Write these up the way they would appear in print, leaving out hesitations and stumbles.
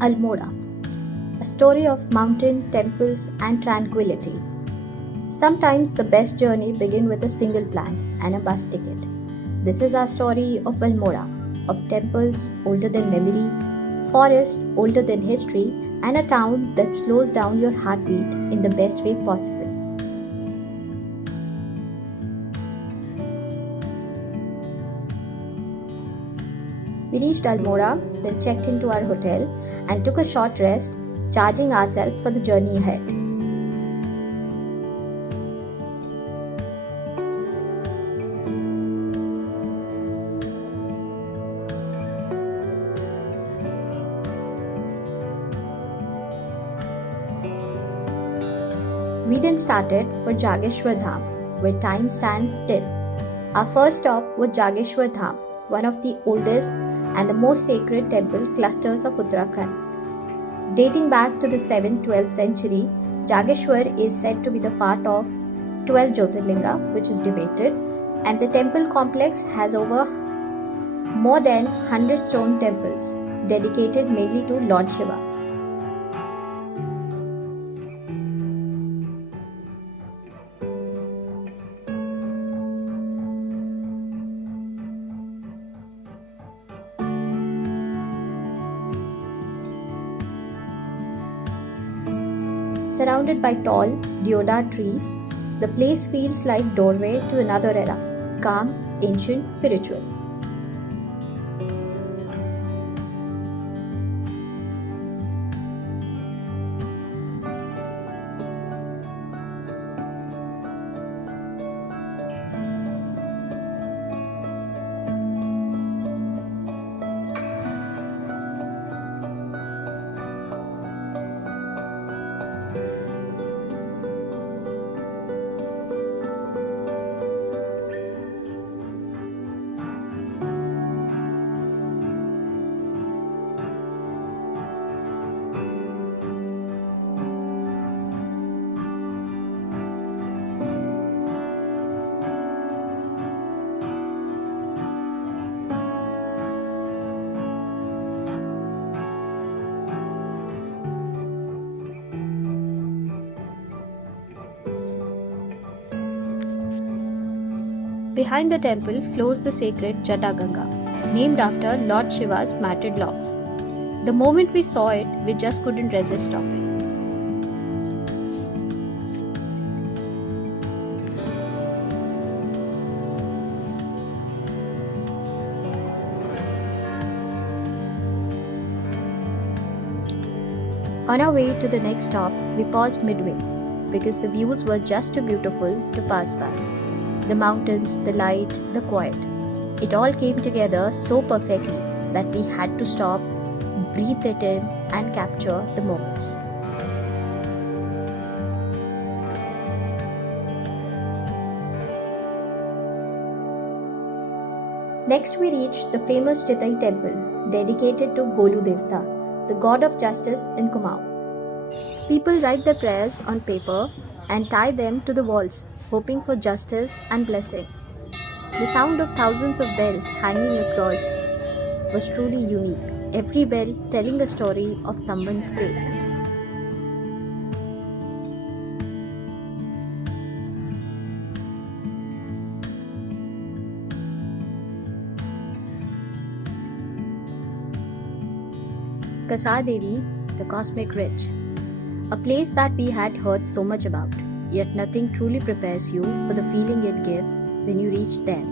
Almora, a story of mountain, temples, and tranquility. Sometimes the best journey begins with a single plan and a bus ticket. This is our story of Almora, of temples older than memory, forests older than history, and a town that slows down your heartbeat in the best way possible. We reached Almora, then checked into our hotel and took a short rest, charging ourselves for the journey ahead. We then started for Jageshwar Dham, where time stands still. Our first stop was Jageshwar Dham, one of the oldest and the most sacred temple clusters of Uttarakhand. Dating back to the 7th-12th century, Jageshwar is said to be the part of 12 Jyotirlinga, which is debated, and the temple complex has over more than 100 stone temples dedicated mainly to Lord Shiva. Surrounded by tall deodar trees, the place feels like doorway to another era, calm, ancient, spiritual. Behind the temple flows the sacred Jata Ganga, named after Lord Shiva's matted locks. The moment we saw it, we just couldn't resist stopping. On our way to the next stop, we paused midway because the views were just too beautiful to pass by. The mountains, the light, the quiet. It all came together so perfectly that we had to stop, breathe it in, and capture the moments. Next, we reached the famous Chitai temple, dedicated to Golu Devta, the god of justice in Kumaon. People write their prayers on paper and tie them to the walls, hoping for justice and blessing. The sound of thousands of bells hanging across was truly unique, every bell telling a story of someone's faith. Kasa Devi, the Cosmic Ridge, a place that we had heard so much about. Yet nothing truly prepares you for the feeling it gives when you reach there.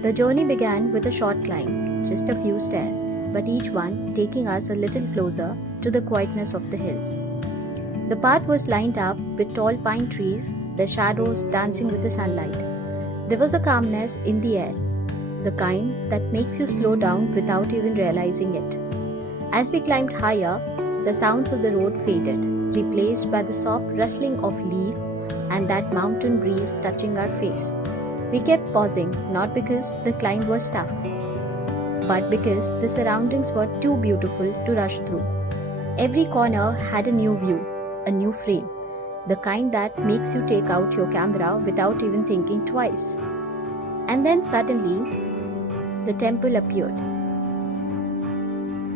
The journey began with a short climb, just a few stairs, but each one taking us a little closer to the quietness of the hills. The path was lined up with tall pine trees, their shadows dancing with the sunlight. There was a calmness in the air, the kind that makes you slow down without even realizing it. As we climbed higher, the sounds of the road faded, replaced by the soft rustling of leaves and that mountain breeze touching our face. We kept pausing, not because the climb was tough, but because the surroundings were too beautiful to rush through. Every corner had a new view, a new frame, the kind that makes you take out your camera without even thinking twice. And then suddenly, the temple appeared.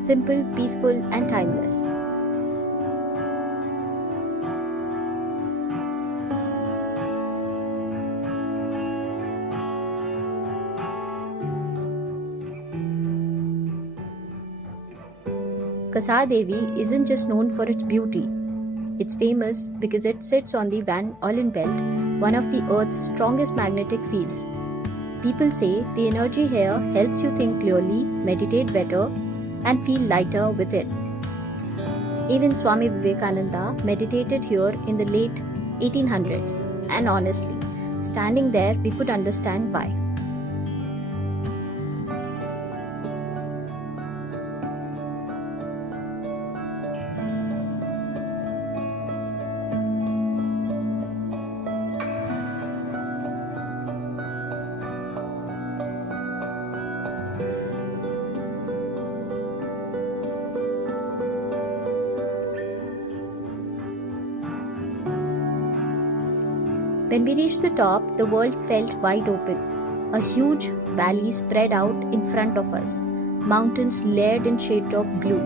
simple, peaceful, and timeless. Kasa Devi isn't just known for its beauty. It's famous because it sits on the Van Allen Belt, one of the Earth's strongest magnetic fields. People say the energy here helps you think clearly, meditate better, and feel lighter with it. Even Swami Vivekananda meditated here in the late 1800s, and honestly, standing there we could understand why. When we reached the top, the world felt wide open. A huge valley spread out in front of us, mountains layered in shades of blue,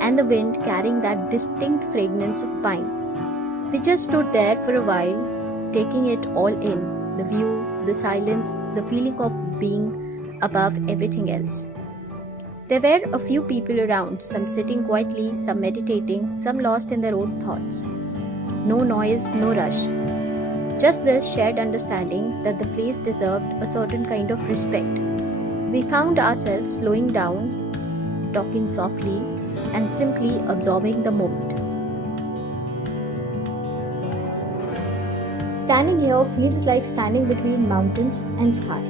and the wind carrying that distinct fragrance of pine. We just stood there for a while, taking it all in, the view, the silence, the feeling of being above everything else. There were a few people around, some sitting quietly, some meditating, some lost in their own thoughts. No noise, no rush. Just this shared understanding that the place deserved a certain kind of respect. We found ourselves slowing down, talking softly, and simply absorbing the moment. Standing here feels like standing between mountains and sky.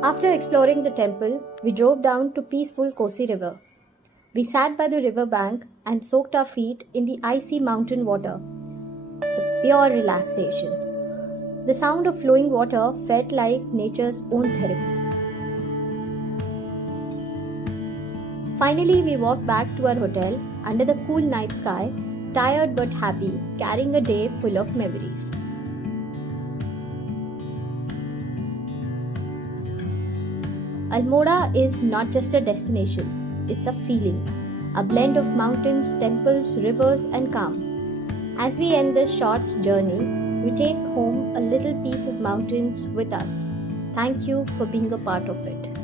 After exploring the temple, we drove down to peaceful Kosi River. We sat by the river bank and soaked our feet in the icy mountain water. It's a pure relaxation. The sound of flowing water felt like nature's own therapy. Finally, we walked back to our hotel under the cool night sky, tired but happy, carrying a day full of memories. Almora is not just a destination, it's a feeling, a blend of mountains, temples, rivers, and calm. As we end this short journey, we take home a little piece of mountains with us. Thank you for being a part of it.